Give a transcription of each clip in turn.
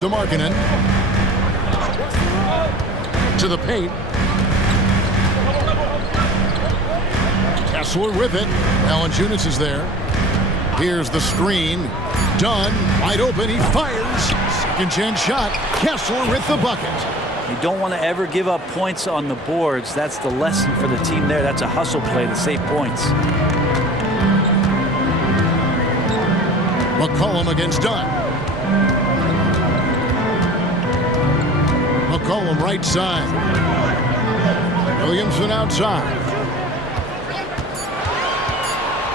DeMarkinen to the paint. Kessler with it. Valanciunas is there. Here's the screen. Dunn, wide open. He fires. Second chance shot. Kessler with the bucket. You don't want to ever give up points on the boards. That's the lesson for the team there. That's a hustle play to save points. McCollum against Dunn. McCollum right side. Williamson outside.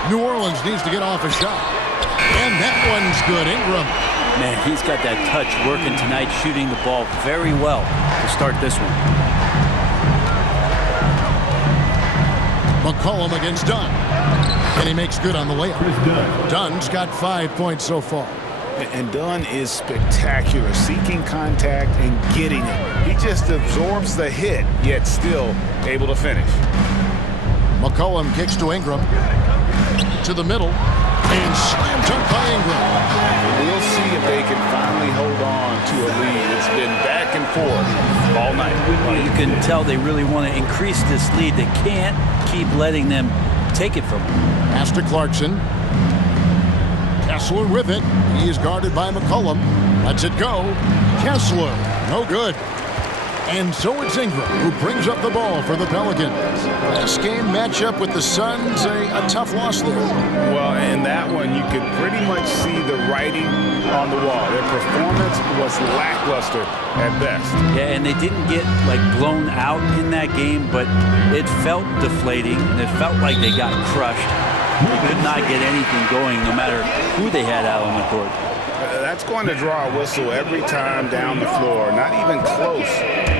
New Orleans needs to get off a shot. And that one's good. Ingram. Man, he's got that touch working tonight, shooting the ball very well to start this one. McCollum against Dunn. And he makes good on the layup. Dunn's got 5 points so far. And Dunn is spectacular, seeking contact and getting it. He just absorbs the hit, yet still able to finish. McCollum kicks to Ingram. To the middle. And slam dunk by Ingram. We'll see if they can finally hold on to a lead. It's been back and forth all night. Well, you can tell they really want to increase this lead. They can't keep letting them take it from them. Pass to Clarkson. Kessler with it. He is guarded by McCollum. Lets it go. Kessler, no good. And so it's Ingram who brings up the ball for the Pelicans. Last game matchup with the Suns, a tough loss there. Well, in that one, you could pretty much see the writing on the wall. Their performance was lackluster at best. Yeah, and they didn't get blown out in that game, but it felt deflating, and it felt like they got crushed. They could not get anything going no matter who they had out on the court. That's going to draw a whistle every time down the floor. Not even close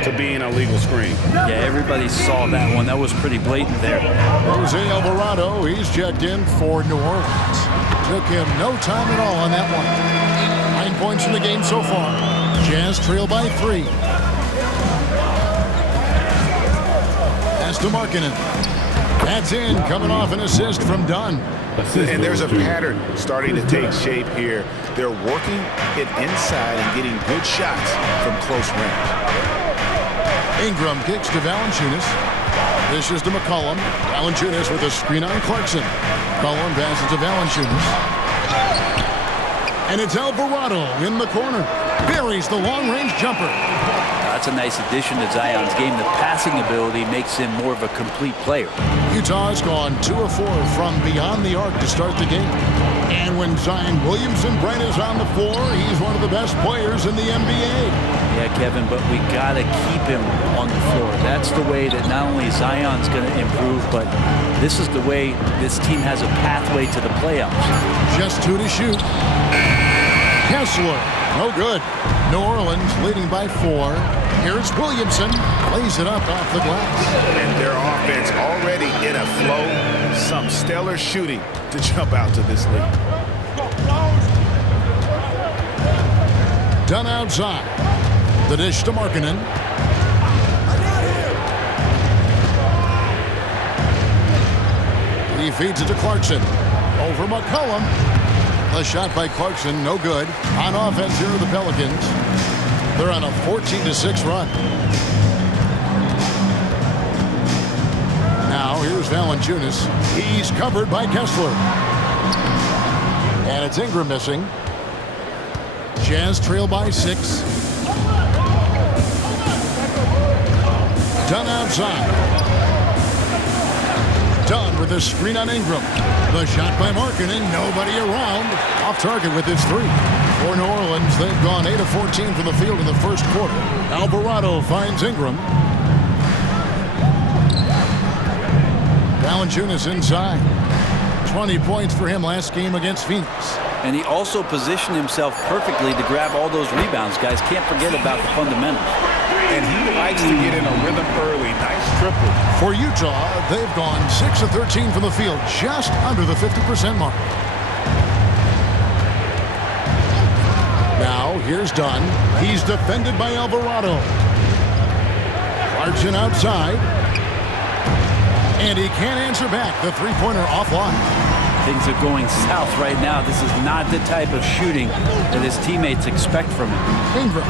to being a legal screen. Yeah, everybody saw that one. That was pretty blatant there. Jose Alvarado, he's checked in for New Orleans. Took him no time at all on that one. 9 points in the game so far. Jazz trail by 3. Pass to Markkanen. That's in, coming off an assist from Dunn. And there's a pattern starting to take shape here. They're working it inside and getting good shots from close range. Ingram kicks to Valanciunas. This is to McCollum. Valanciunas with a screen on Clarkson. McCollum passes to Valanciunas. And it's Alvarado in the corner. Buries the long-range jumper. That's a nice addition to Zion's game. The passing ability makes him more of a complete player. Utah's gone 2 of 4 from beyond the arc to start the game. And when Zion Williamson-Bright is on the floor, he's one of the best players in the NBA. Yeah, Kevin, but we got to keep him on the floor. That's the way that not only Zion's going to improve, but this is the way this team has a pathway to the playoffs. Just 2 to shoot. Kessler, no good. New Orleans leading by 4. Here's Williamson. Plays it up off the glass. And their offense already in a flow. Some stellar shooting to jump out to this lead. Dunn outside. The dish to Markkanen. He feeds it to Clarkson. Over McCollum. A shot by Clarkson, no good. On offense here are the Pelicans. They're on a 14-6 run. Now here's Valanciunas. He's covered by Kessler. And it's Ingram missing. Jazz trail by 6. Dunn outside. Dunn with a screen on Ingram. The shot by Markkanen. Nobody around. Off target with his 3. For New Orleans, they've gone 8 of 14 from the field in the first quarter. Alvarado finds Ingram. Valanciunas inside. 20 points for him last game against Phoenix. And he also positioned himself perfectly to grab all those rebounds. Guys, can't forget about the fundamentals. And he likes to get in a rhythm early. Nice triple. For Utah, they've gone 6 of 13 from the field, just under the 50% mark. Now, here's Dunn. He's defended by Alvarado. Clarkson outside. And he can't answer back. The three-pointer offline. Things are going south right now. This is not the type of shooting that his teammates expect from him. Ingram.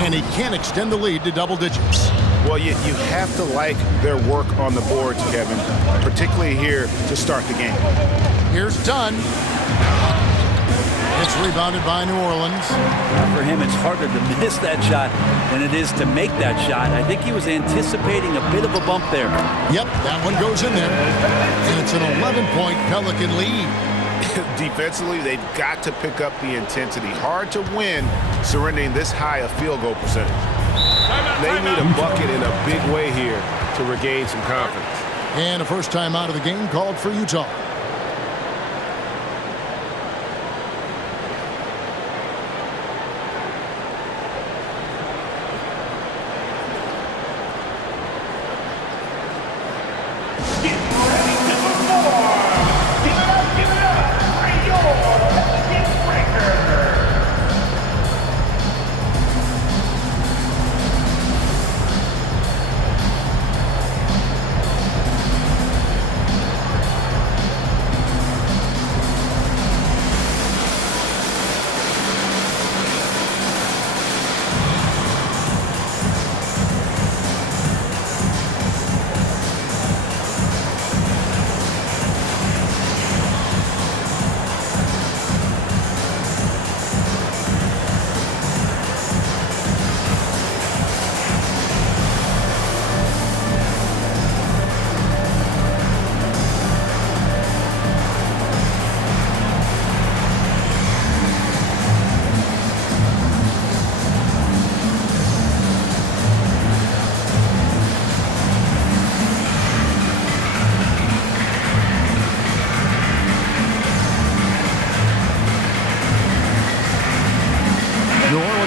And he can't extend the lead to double digits. Well, you have to like their work on the boards, Kevin, particularly here to start the game. Here's Dunn. It's rebounded by New Orleans. For him, it's harder to miss that shot than it is to make that shot. I think he was anticipating a bit of a bump there. Yep, that one goes in there. And it's an 11-point Pelican lead. Defensively, they've got to pick up the intensity. Hard to win surrendering this high a field goal percentage. They need a bucket in a big way here to regain some confidence. And a first time out of the game called for Utah.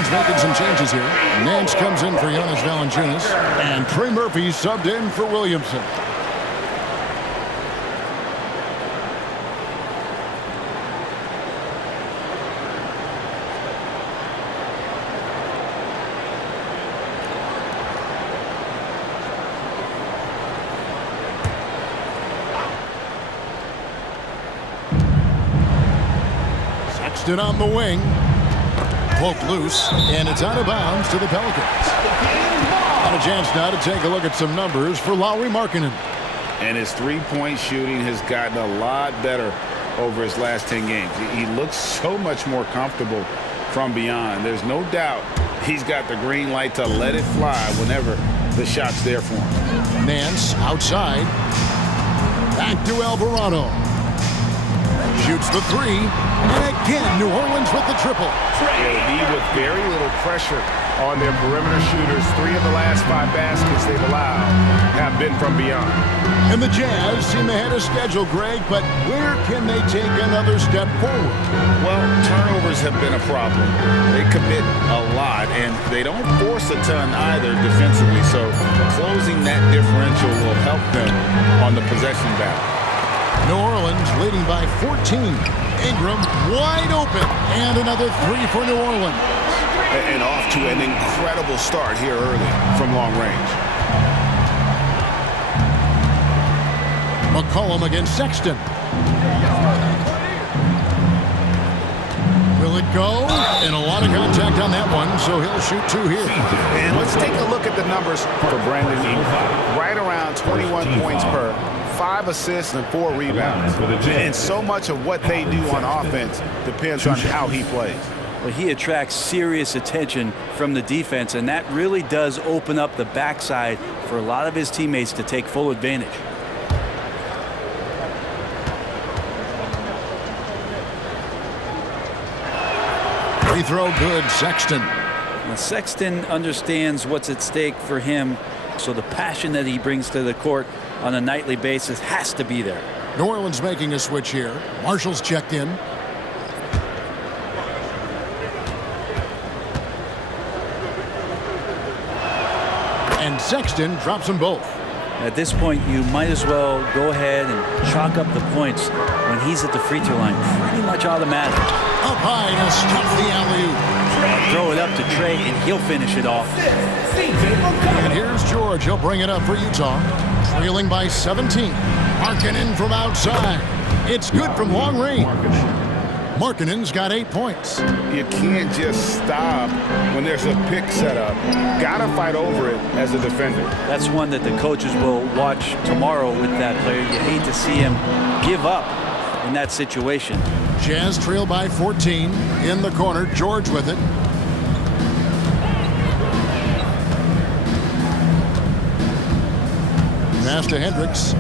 Making some changes here. Nance comes in for Jonas Valanciunas, and Trey Murphy subbed in for Williamson. Sexton on the wing. Poked loose, and it's out of bounds to the Pelicans. And a chance now to take a look at some numbers for Lauri Markkanen. And his three-point shooting has gotten a lot better over his last 10 games. He looks so much more comfortable from beyond. There's no doubt he's got the green light to let it fly whenever the shot's there for him. Nance outside. Back to Alvarado. Shoots the three. And again, New Orleans with the triple. They lead with very little pressure on their perimeter shooters. 3 of the last 5 baskets they've allowed have been from beyond. And the Jazz seem ahead of schedule, Greg, but where can they take another step forward? Well, turnovers have been a problem. They commit a lot, and they don't force a ton either defensively, so closing that differential will help them on the possession battle. New Orleans leading by 14. Ingram wide open, and another 3 for New Orleans. And off to an incredible start here early from long range. McCollum against Sexton. Will it go? And a lot of contact on that one, so he'll shoot 2 here. And let's take a look at the numbers for Brandon Ingram. Right around 21 points per 5 assists and 4 rebounds. And so much of what they do on offense depends on how he plays. Well, he attracts serious attention from the defense, and that really does open up the backside for a lot of his teammates to take full advantage. Free throw good, Sexton. Now, Sexton understands what's at stake for him, so the passion that he brings to the court on a nightly basis has to be there. New Orleans making a switch here. Marshall's checked in. And Sexton drops them both. At this point, you might as well go ahead and chalk up the points when he's at the free throw line. Pretty much automatic. Up high to stuff the alley-oop. Throw it up to Trey, and he'll finish it off. And here's George. He'll bring it up for Utah. Trailing by 17. Markkanen from outside. It's good from long range. Markkanen's got 8 points. You can't just stop when there's a pick set up. Got to fight over it as a defender. That's one that the coaches will watch tomorrow with that player. You hate to see him give up in that situation. Jazz trail by 14 in the corner. George with it. Pass to Hendricks.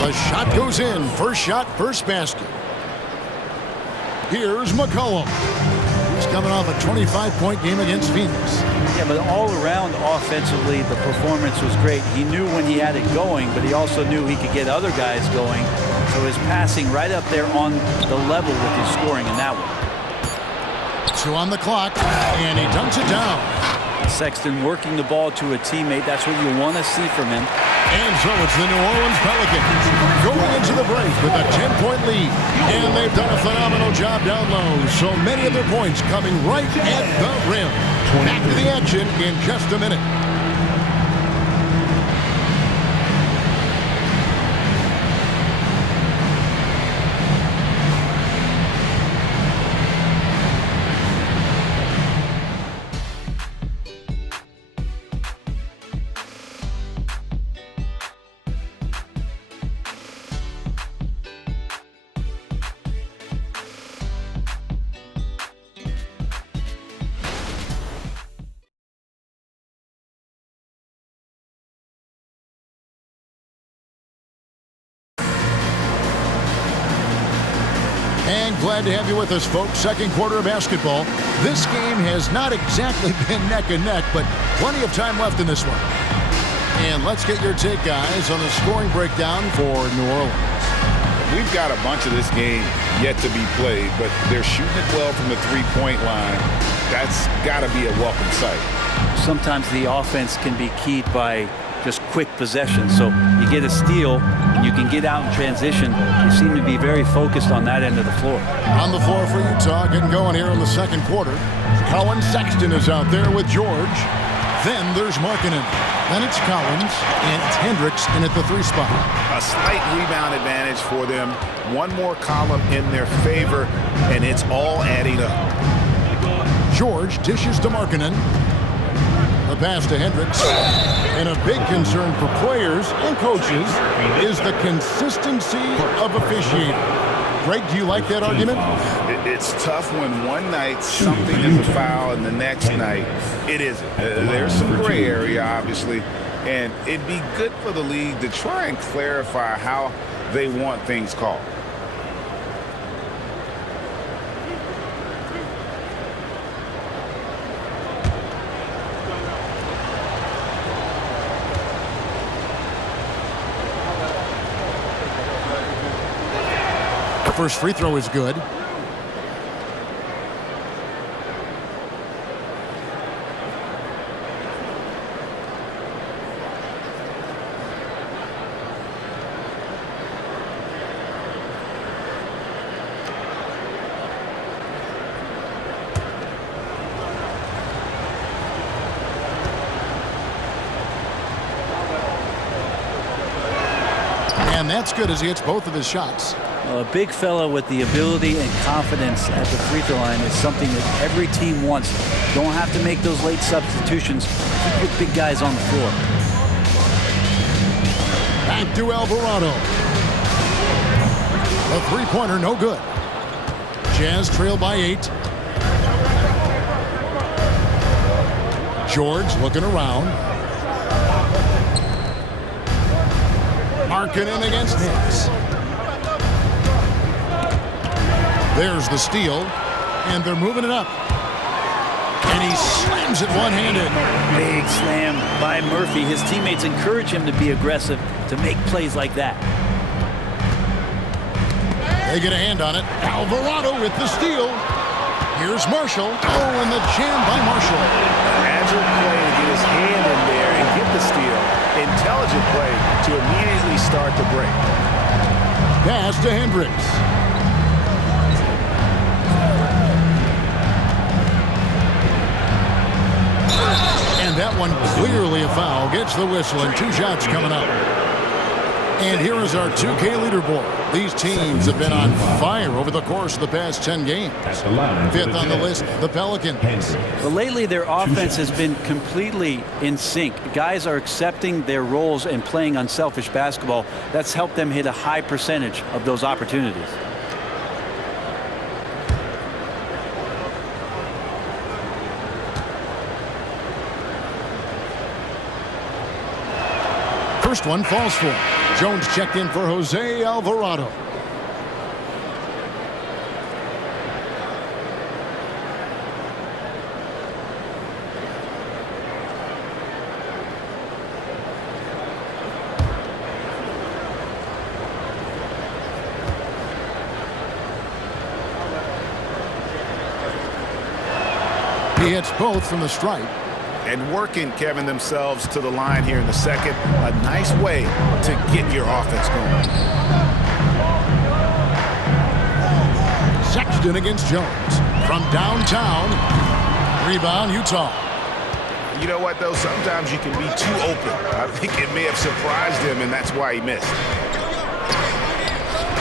The shot goes in. First shot, first basket. Here's McCollum. He's coming off a 25-point game against Phoenix. Yeah, but all around offensively, the performance was great. He knew when he had it going, but he also knew he could get other guys going. So his passing right up there on the level with his scoring in that one. 2 on the clock, and he dunks it down. Sexton working the ball to a teammate. That's what you want to see from him. And so it's the New Orleans Pelicans going into the break with a 10-point lead. And they've done a phenomenal job down low. So many of their points coming right at the rim. Back to the action in just a minute. And glad to have you with us, folks. Second quarter of basketball. This game has not exactly been neck and neck, but plenty of time left in this one. And let's get your take, guys, on the scoring breakdown for New Orleans. We've got a bunch of this game yet to be played, but they're shooting it well from the three-point line. That's got to be a welcome sight. Sometimes the offense can be keyed by just quick possession. So you get a steal, and you can get out in transition. They seem to be very focused on that end of the floor. On the floor for Utah, getting going here in the second quarter. Colin Sexton is out there with George. Then there's Markkanen. Then it's Collins, and it's Hendricks in at the 3 spot. A slight rebound advantage for them. One more column in their favor, and it's all adding up. George dishes to Markkanen. The pass to Hendricks. And a big concern for players and coaches is the consistency of officiating. Greg, do you like that argument? It's tough when one night something is a foul and the next night it isn't. There's some gray area, obviously, and it'd be good for the league to try and clarify how they want things called. First free throw is good. And that's good as he hits both of his shots. A big fella with the ability and confidence at the free throw line is something that every team wants. Don't have to make those late substitutions. Keep your big guys on the floor. Back to Alvarado. A three-pointer, no good. Jazz trail by 8. George looking around. Markkanen against Hicks. There's the steal, and they're moving it up. And he slams it one-handed. Big slam by Murphy. His teammates encourage him to be aggressive, to make plays like that. They get a hand on it. Alvarado with the steal. Here's Marshall. Oh, and the jam by Marshall. Agile play to get his hand in there and get the steal. Intelligent play to immediately start the break. Pass to Hendricks. And that one clearly a foul. Gets the whistle, and 2 shots coming up. And here is our 2K leaderboard. These teams have been on fire over the course of the past 10 games. Fifth on the list, the Pelicans. But lately, their offense has been completely in sync. Guys are accepting their roles and playing unselfish basketball. That's helped them hit a high percentage of those opportunities. First one falls for. Jones checked in for Jose Alvarado. He hits both from the stripe. And working, Kevin, themselves to the line here in the second. A nice way to get your offense going. Sexton against Jones. From downtown. Rebound, Utah. You know what, though? Sometimes you can be too open. I think it may have surprised him, and that's why he missed.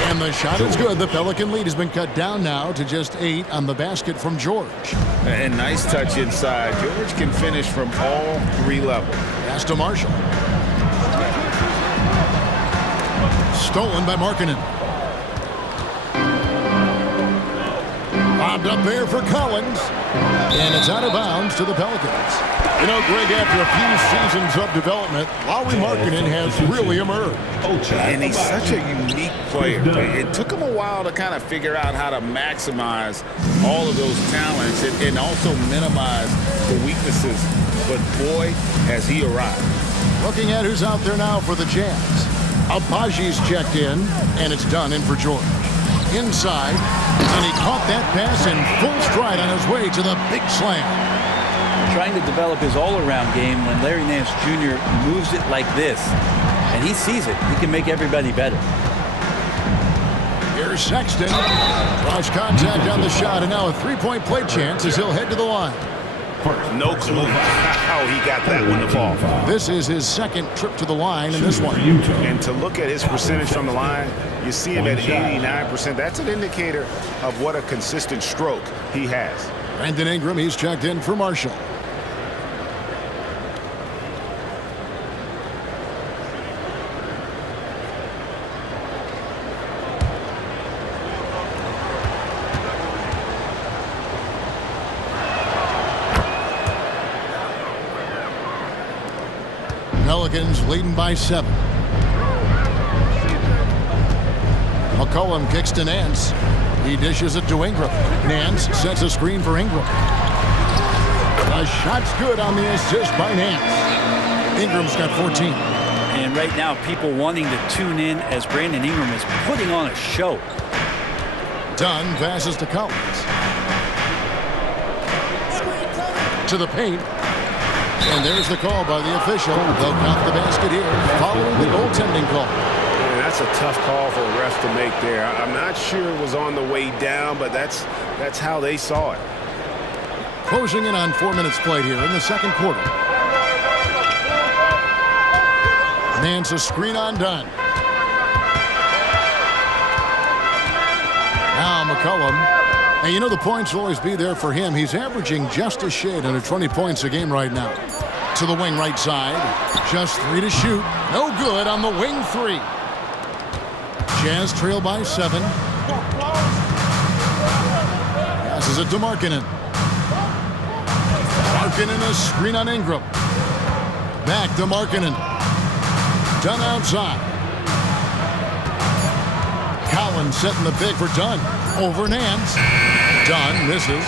And the shot is good. The Pelican lead has been cut down now to just 8 on the basket from George. And nice touch inside. George can finish from all 3 levels. Pass to Marshall. Stolen by Markkanen. Bobbed up there for Collins. And it's out of bounds to the Pelicans. You know, Greg, after a few seasons of development, Lauri Markkanen has really emerged. And he's such a unique player. It took him a while to kind of figure out how to maximize all of those talents and also minimize the weaknesses. But boy, has he arrived. Looking at who's out there now for the Jazz. Abaji's checked in, and it's done in for George. Inside, and he caught that pass in full stride on his way to the big slam. Trying to develop his all-around game when Larry Nance Jr. moves it like this. And he sees it. He can make everybody better. Here's Sexton. Cross contact on the shot, and now a three-point play chance as he'll head to the line. No clue how he got that one to fall. This is his second trip to the line in this one. And to look at his percentage from the line, you see him at 89%. That's an indicator of what a consistent stroke he has. Brandon Ingram, he's checked in for Marshall. Pelicans leading by 7. McCollum kicks to Nance. He dishes it to Ingram. Nance sets a screen for Ingram. The shot's good on the assist by Nance. Ingram's got 14. And right now, people wanting to tune in as Brandon Ingram is putting on a show. Dunn passes to Collins. To the paint. And there's the call by the official. They'll count the basket here following the goaltending call. And that's a tough call for the refs to make there. I'm not sure it was on the way down, but that's how they saw it. Closing in on 4 minutes played here in the second quarter. Nance a screen on Dunn. Now McCollum. And you know the points will always be there for him. He's averaging just a shade under 20 points a game right now. To the wing right side. Just 3 to shoot. No good on the wing 3. Jazz trail by 7. Passes it to Markkanen. Markkanen a screen on Ingram. Back to Markkanen. Dunn outside. Collins setting the big for Dunn. Over Nance. Dunn misses.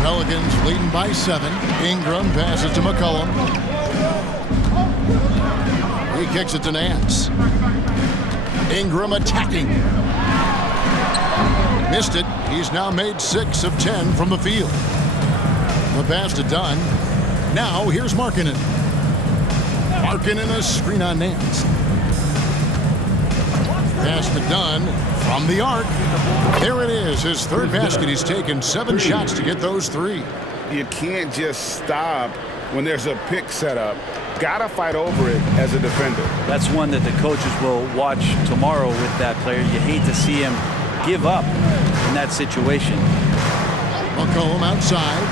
Pelicans leading by 7. Ingram passes to McCollum. He kicks it to Nance. Ingram attacking. Missed it. He's now made 6 of 10 from the field. The pass to Dunn. Now here's Markkanen. Markkanen a screen on Nance. Pass to Dunn from the arc. There it is, his third basket. He's taken 7 shots to get those 3. You can't just stop when there's a pick set up, gotta fight over it as a defender. That's one that the coaches will watch tomorrow with that player. You hate to see him give up in that situation. McCollum outside.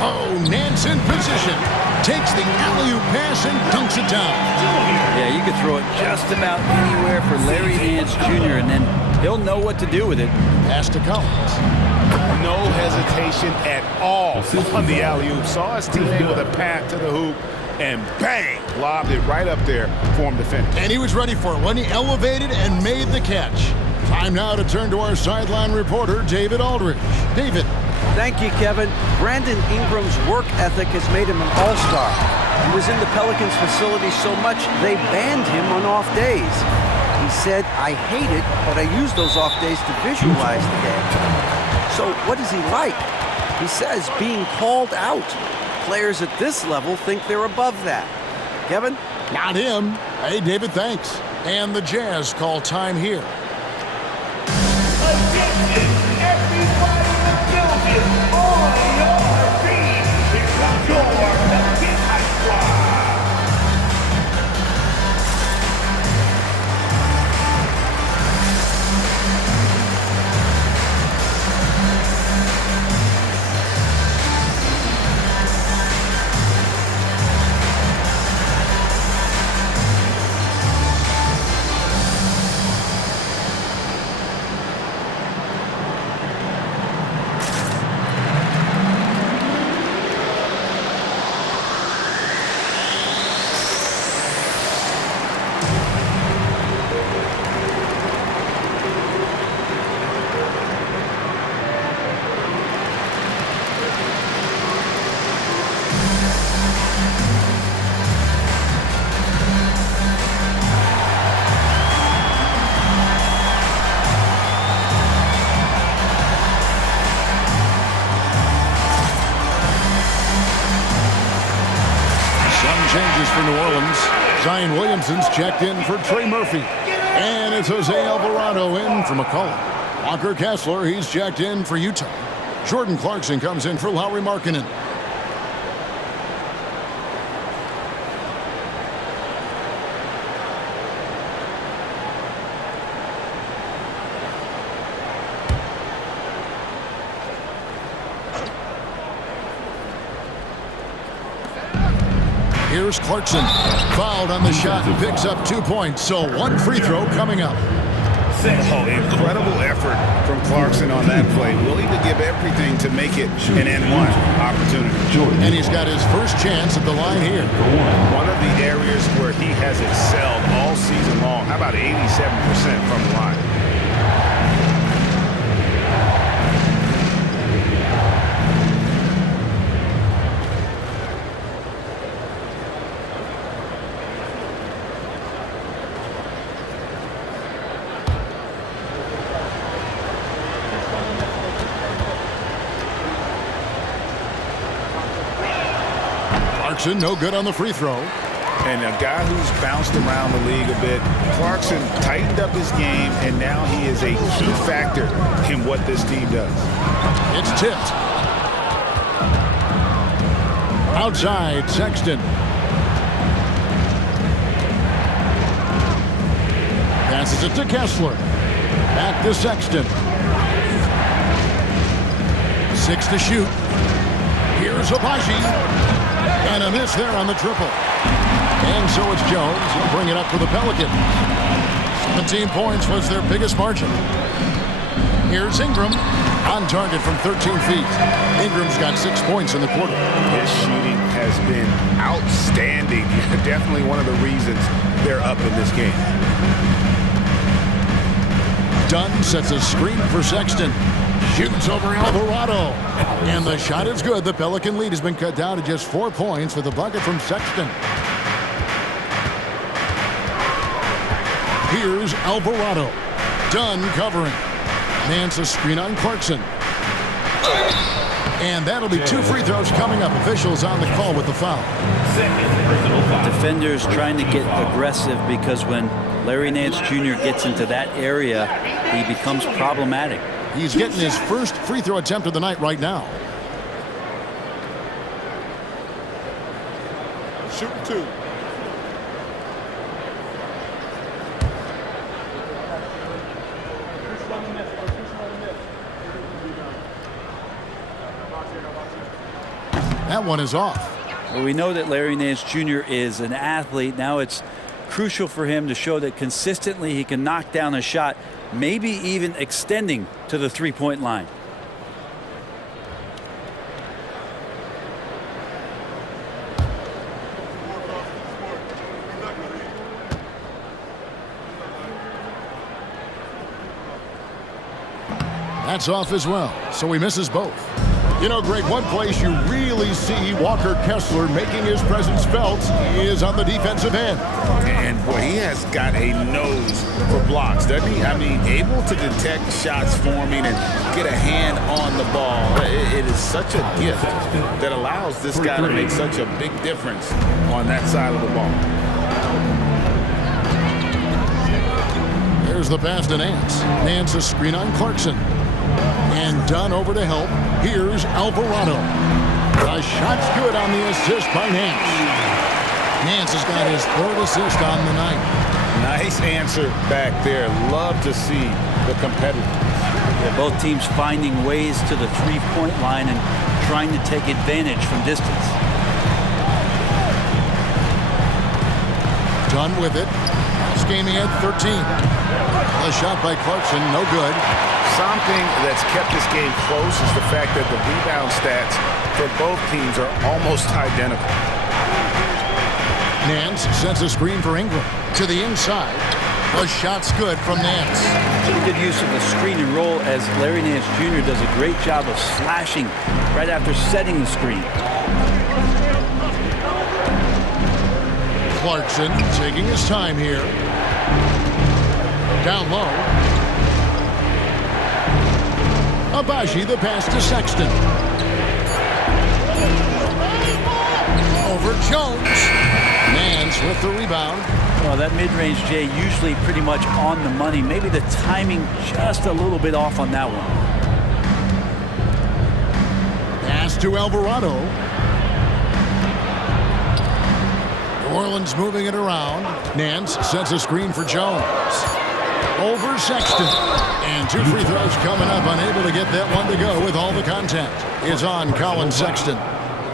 Oh, Nance in position. Takes the alley-oop pass and dunks it down. Yeah, you could throw it just about anywhere for Larry Nance Jr., and then he'll know what to do with it. Pass to Collins. No hesitation at all on the alley-oop. Saw his teammate with a path to the hoop, and bang, lobbed it right up there for him to finish. And he was ready for it when he elevated and made the catch. Time now to turn to our sideline reporter, David Aldridge. David. Thank you, Kevin. Brandon Ingram's work ethic has made him an all-star. He was in the Pelicans facility so much they banned him on off days. He said, "I hate it, but I use those off days to visualize the game." So what is he like? He says being called out. Players at this level think they're above that. Kevin? Not him. Hey, David, thanks. And the Jazz call time here. Attention, everybody in the building, on your feet. Here comes your Pelican High Squad. Changes for New Orleans. Zion Williamson's checked in for Trey Murphy. And it's Jose Alvarado in for McCollum. Walker Kessler, he's checked in for Utah. Jordan Clarkson comes in for Lauri Markkanen. Here's Clarkson. Fouled on the shot and picks up 2 points. So one free throw coming up. Oh, incredible effort from Clarkson on that play. Willing to give everything to make it an N1 opportunity. And he's got his first chance at the line here. One of the areas where he has excelled all season long. How about 87% from the line? No good on the free throw. And a guy who's bounced around the league a bit, Clarkson tightened up his game, and now he is a key factor in what this team does. It's tipped. Outside, Sexton. Passes it to Kessler. Back to Sexton. 6 to shoot. Here's Agbaji. And a miss there on the triple. And so it's Jones. He'll bring it up for the Pelicans. 17 points was their biggest margin. Here's Ingram on target from 13 feet. Ingram's got 6 points in the quarter. His shooting has been outstanding. Definitely one of the reasons they're up in this game. Dunn sets a screen for Sexton. Shoots over Alvarado. And the shot is good. The Pelican lead has been cut down to just 4 points with a bucket from Sexton. Here's Alvarado. Dunn covering. Nance a screen on Clarkson. And that'll be 2 free throws coming up. Officials on the call with the foul. Defenders trying to get aggressive because when Larry Nance Jr. gets into that area, he becomes problematic. He's getting his first free throw attempt of the night right now. Shooting 2. That one is off. Well, we know that Larry Nance Jr. is an athlete. Now it's crucial for him to show that consistently he can knock down a shot, maybe even extending to the three-point line. That's off as well, so he misses both. You know, Greg, one place you really see Walker Kessler making his presence felt is on the defensive end. And, boy, he has got a nose for blocks, doesn't he? I mean, able to detect shots forming and get a hand on the ball. It is such a gift that allows this guy to make such a big difference on that side of the ball. There's the pass to Nance. Nance a screen on Clarkson. And Dunn over to help. Here's Alvarado. The shot's good on the assist by Nance. Nance has got his third assist on the night. Nice answer back there. Love to see the competitors. Yeah, both teams finding ways to the three-point line and trying to take advantage from distance. Dunn with it. Gaming at 13. A shot by Clarkson, no good. Something that's kept this game close is the fact that the rebound stats for both teams are almost identical. Nance sets a screen for Ingram. To the inside. The shot's good from Nance. Pretty good use of the screen and roll as Larry Nance Jr. does a great job of slashing right after setting the screen. Clarkson taking his time here. Down low. Abaji the pass to Sexton. Over Jones. Nance with the rebound. Well, that mid-range, Jay, usually pretty much on the money. Maybe the timing just a little bit off on that one. Pass to Alvarado. New Orleans moving it around. Nance sets a screen for Jones. Over Sexton. And two free throws coming up. Unable to get that one to go with all the contact. Is on Colin Sexton.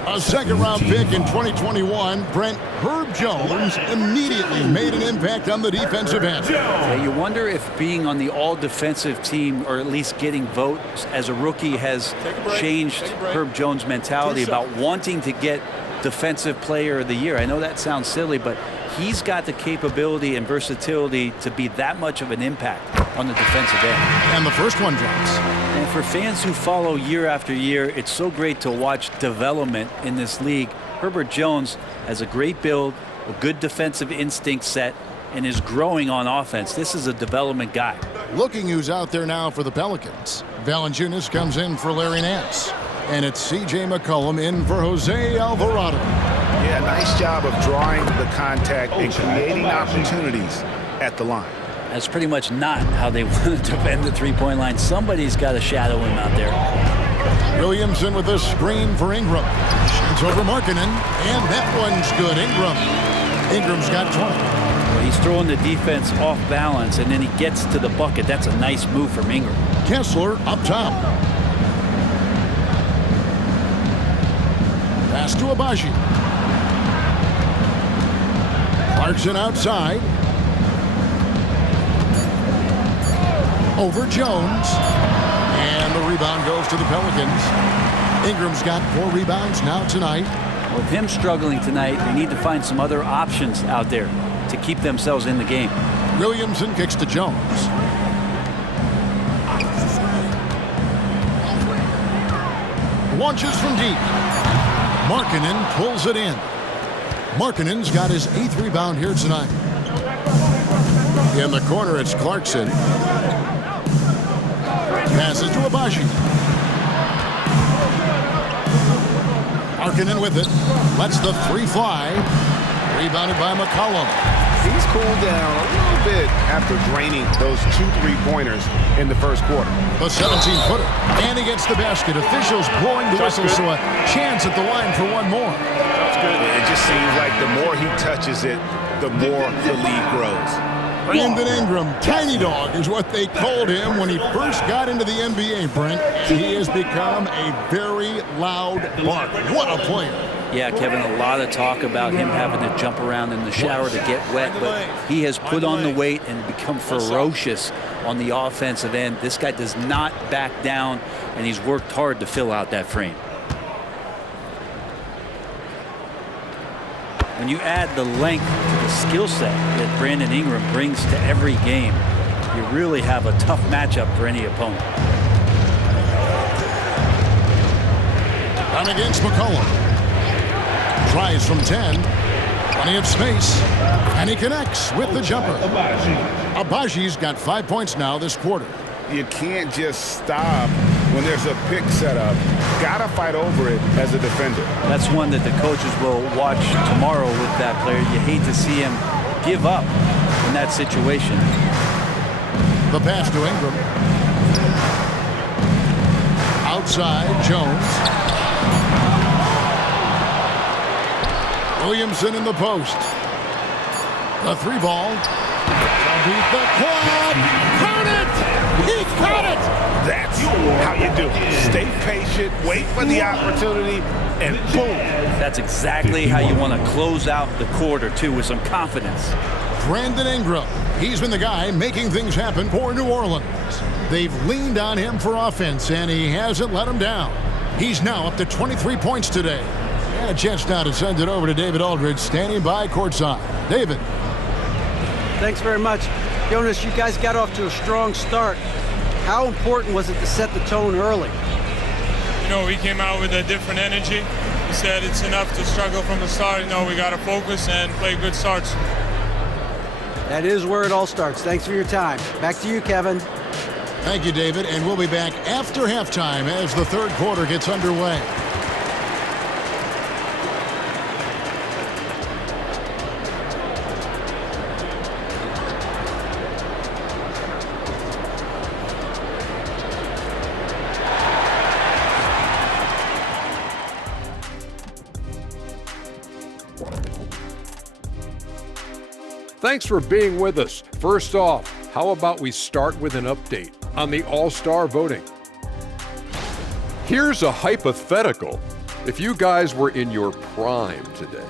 A second-round pick in 2021, Brent Herb Jones immediately made an impact on the defensive end. Yeah, you wonder if being on the all-defensive team, or at least getting votes as a rookie, has changed Herb Jones' mentality about wanting to get Defensive Player of the Year. I know that sounds silly, but he's got the capability and versatility to be that much of an impact on the defensive end. And the first one drops. And for fans who follow year after year, it's so great to watch development in this league. Herbert Jones has a great build, a good defensive instinct set, and is growing on offense. This is a development guy. Looking who's out there now for the Pelicans. Valanciunas comes in for Larry Nance. And it's C.J. McCollum in for Jose Alvarado. Yeah, nice job of drawing the contact and creating opportunities at the line. That's pretty much not how they want to defend the three-point line. Somebody's got to shadow him out there. Williamson with a screen for Ingram. Shoots over Markkanen, and that one's good. Ingram's got 20. Well, he's throwing the defense off balance, and then he gets to the bucket. That's a nice move from Ingram. Kessler up top. Pass to Abaji. Clarkson outside. Over Jones. And the rebound goes to the Pelicans. Ingram's got 4 rebounds now tonight. With him struggling tonight, they need to find some other options out there to keep themselves in the game. Williamson kicks to Jones. Launches from deep. Markkanen pulls it in. Markkanen's got his 8th rebound here tonight. In the corner, it's Clarkson. Passes to Abaji. Markkanen with it. Lets the 3 fly. Rebounded by McCollum. He's cooled down a little bit after draining those 2 3-pointers in the first quarter. The 17-footer. And he gets the basket. Officials blowing the whistle, so a chance at the line for one more. That's good. It just seems like the more he touches it, the more the lead grows. Brandon Ingram, tiny dog is what they called him when he first got into the NBA, Brent. He has become a very loud bark. What a player. Yeah, Kevin, a lot of talk about him having to jump around in the shower to get wet, but he has put on the weight and become ferocious on the offensive end. This guy does not back down, and he's worked hard to fill out that frame. When you add the length to the skill set that Brandon Ingram brings to every game, you really have a tough matchup for any opponent. On against McCollum. Tries from 10. Plenty of space. And he connects with the jumper. Abaji's got 5 points now this quarter. You can't just stop when there's a pick set up. Gotta fight over it as a defender. That's one that the coaches will watch tomorrow with that player. You hate to see him give up in that situation. The pass to Ingram. Outside, Jones. Williamson in the post. The 3-ball. Beat the quad. Count it! He caught it! That's how you do it. Stay patient, wait for the opportunity, and boom. That's exactly how you want to close out the quarter, too, with some confidence. Brandon Ingram. He's been the guy making things happen for New Orleans. They've leaned on him for offense, and he hasn't let them down. He's now up to 23 points today. And a chance now to send it over to David Aldridge, standing by courtside. David. Thanks very much. Jonas, you guys got off to a strong start. How important was it to set the tone early? You know, we came out with a different energy. We said it's enough to struggle from the start. You know, we got to focus and play good starts. That is where it all starts. Thanks for your time. Back to you, Kevin. Thank you, David. And we'll be back after halftime as the third quarter gets underway. Thanks for being with us. First off, how about we start with an update on the All-Star voting? Here's a hypothetical. If you guys were in your prime today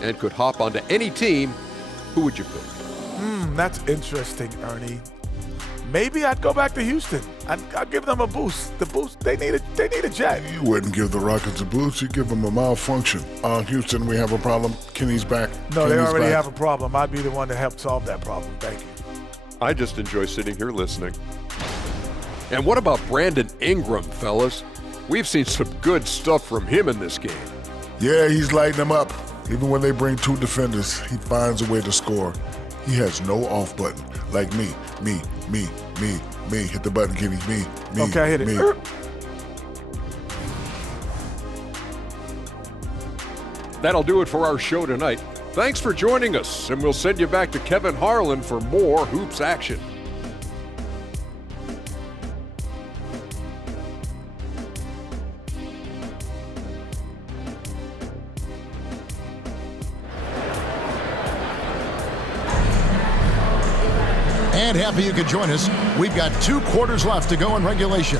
and could hop onto any team, who would you pick? That's interesting, Ernie. Maybe I'd go back to Houston. I'd give them a boost. The boost, they need a jet. You wouldn't give the Rockets a boost. You give them a malfunction. Houston, we have a problem. Kenny's back. No, they already have a problem. I'd be the one to help solve that problem. Thank you. I just enjoy sitting here listening. And what about Brandon Ingram, fellas? We've seen some good stuff from him in this game. Yeah, he's lighting them up. Even when they bring 2 defenders, he finds a way to score. He has no off button. Like me. Hit the button, Kenny. Me. Okay, hit it. Me. That'll do it for our show tonight. Thanks for joining us, and we'll send you back to Kevin Harlan for more Hoops action. And happy you could join us. We've got 2 quarters left to go in regulation.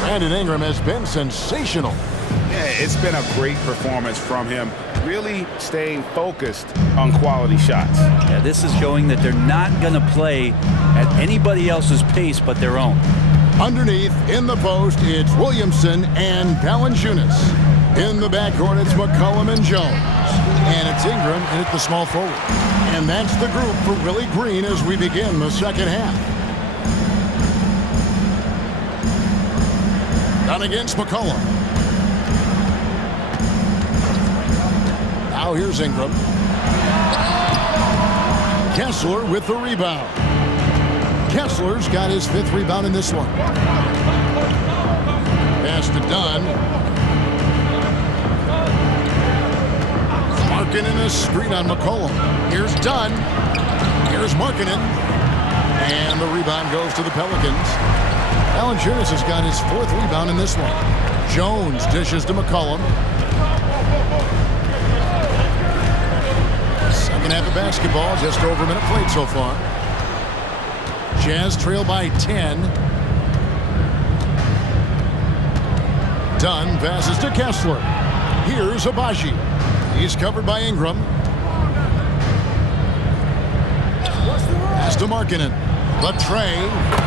Brandon Ingram has been sensational. Yeah, it's been a great performance from him. Really staying focused on quality shots. Yeah, this is showing that they're not going to play at anybody else's pace but their own. Underneath, in the post, it's Williamson and Valanciunas. In the backcourt, it's McCollum and Jones. And it's Ingram in at the small forward. And that's the group for Willie Green as we begin the second half. Down against McCollum. Now here's Ingram. Kessler with the rebound. Kessler's got his 5th rebound in this one. Pass to Dunn. Marking in a screen on McCollum. Here's Dunn. Here's Markkanen. And the rebound goes to the Pelicans. Valanciunas has got his 4th rebound in this one. Jones dishes to McCollum. Second half of basketball, just over a minute played so far. Jazz trail by 10. Dunn passes to Kessler. Here's Agbaji. He's covered by Ingram. Pass to Markkanen. Latrey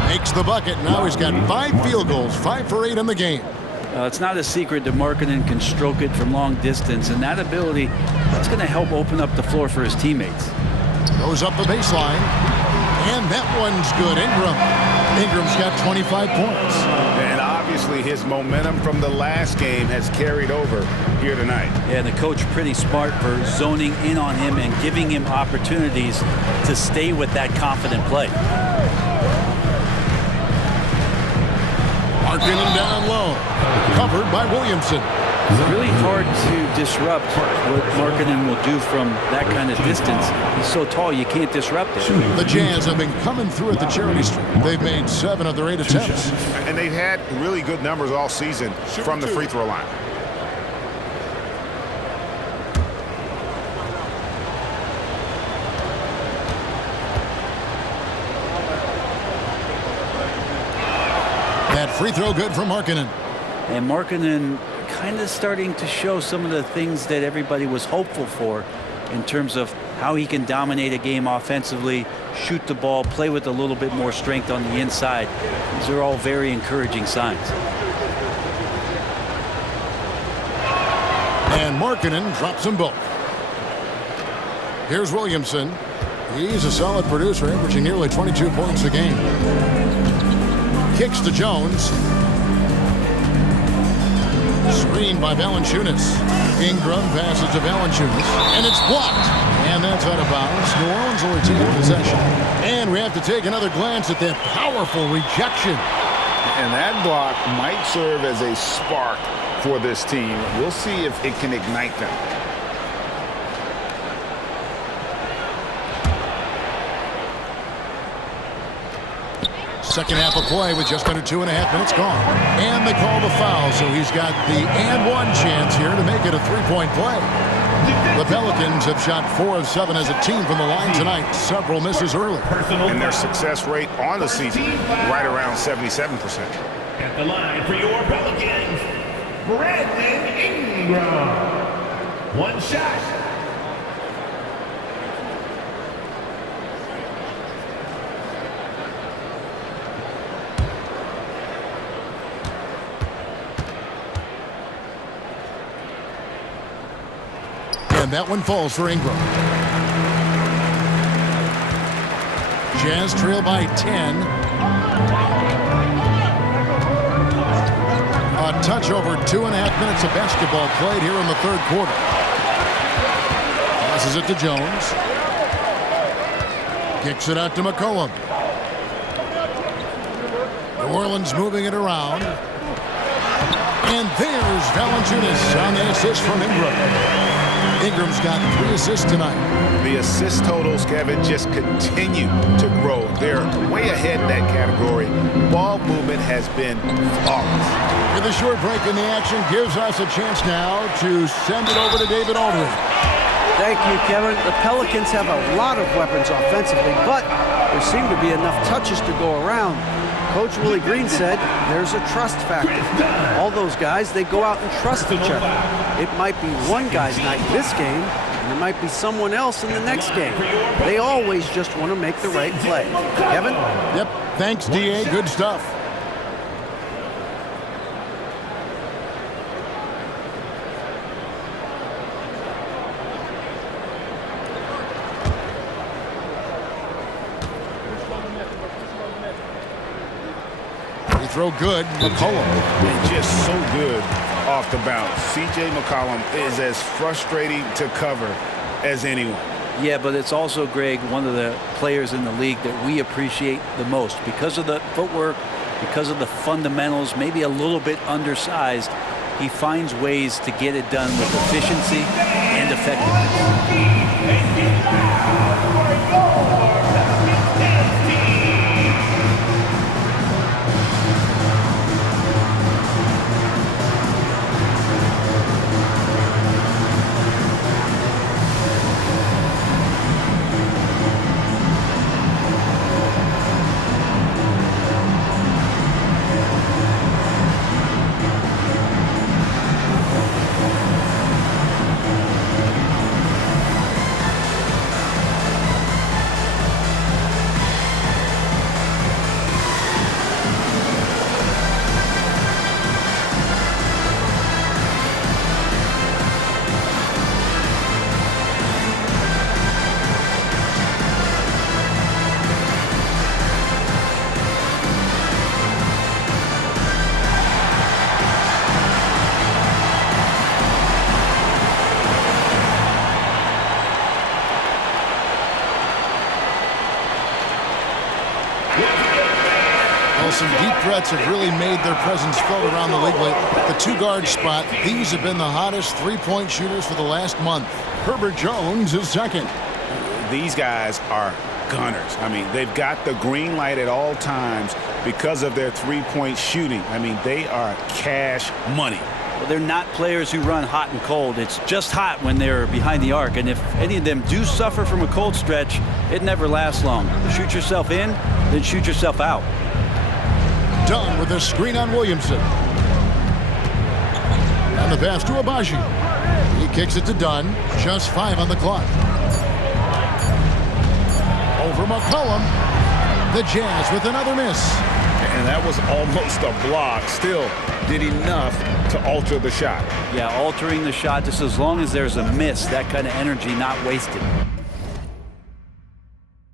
makes the bucket. Now he's got 5 field goals, 5 for 8 in the game. It's not a secret that Markkanen can stroke it from long distance, and that ability, that's going to help open up the floor for his teammates. Goes up the baseline, and that one's good. Ingram's got 25 points. And obviously his momentum from the last game has carried over here tonight. Yeah, the coach pretty smart for zoning in on him and giving him opportunities to stay with that confident play. Markkanen down low, covered by Williamson. It's really hard to disrupt what Markkanen will do from that kind of distance. He's so tall, you can't disrupt it. The Jazz have been coming through at the charity stripe. They've made 7 of their 8 attempts. And they've had really good numbers all season from the free throw line. That free throw good for Markkanen. And Markkanen kind of starting to show some of the things that everybody was hopeful for in terms of how he can dominate a game offensively, shoot the ball, play with a little bit more strength on the inside. These are all very encouraging signs. And Markkanen drops them both. Here's Williamson. He's a solid producer, averaging nearly 22 points a game. Kicks to Jones. Screened by Valanciunas. Ingram passes to Valanciunas, and it's blocked. And that's out of bounds. New Orleans will retain possession. And we have to take another glance at that powerful rejection. And that block might serve as a spark for this team. We'll see if it can ignite them. Second half of play with just under 2.5 minutes gone. And they call the foul, so he's got the and one chance here to make it a 3-point play. The Pelicans have shot 4 of 7 as a team from the line tonight. Several misses early. And their success rate on the season, right around 77%. At the line for your Pelicans, Brandon Ingram. One shot. And that one falls for Ingram. Jazz trail by 10. A touch over 2.5 minutes of basketball played here in the 3rd quarter. Passes it to Jones. Kicks it out to McCollum. New Orleans moving it around. And there's Valanciunas on the assist from Ingram. Ingram's got 3 assists tonight. The assist totals, Kevin, just continue to grow. They're way ahead in that category. Ball movement has been flawless. With a short break in the action gives us a chance now to send it over to David Aldridge. Thank you, Kevin. The Pelicans have a lot of weapons offensively, but there seem to be enough touches to go around. Coach Willie Green said there's a trust factor. All those guys, they go out and trust each other. It might be one guy's night this game, and it might be someone else in the next game. They always just want to make the right play. Kevin? Yep. Thanks, D.A. Good stuff. Throw good. McCollum. Just so good off the bounce. C.J. McCollum is as frustrating to cover as anyone. Yeah, but it's also, Greg, one of the players in the league that we appreciate the most because of the footwork, because of the fundamentals, maybe a little bit undersized. He finds ways to get it done with efficiency and effectiveness. threats have really made their presence felt around the league lately. The two-guard spot, these have been the hottest three-point shooters for the last month. Herbert Jones is second. These guys are gunners. I mean, they've got the green light at all times because of their three-point shooting. I mean, they are cash money. Well, they're not players who run hot and cold. It's just hot when they're behind the arc. And if any of them do suffer from a cold stretch, it never lasts long. Shoot yourself in, then shoot yourself out. Dunn with a screen on Williamson. And the pass to Agbaji. He kicks it to Dunn. Just 5 on the clock. Over McCollum. The Jazz with another miss. And that was almost a block. Still did enough to alter the shot. Yeah, altering the shot just as long as there's a miss, that kind of energy not wasted.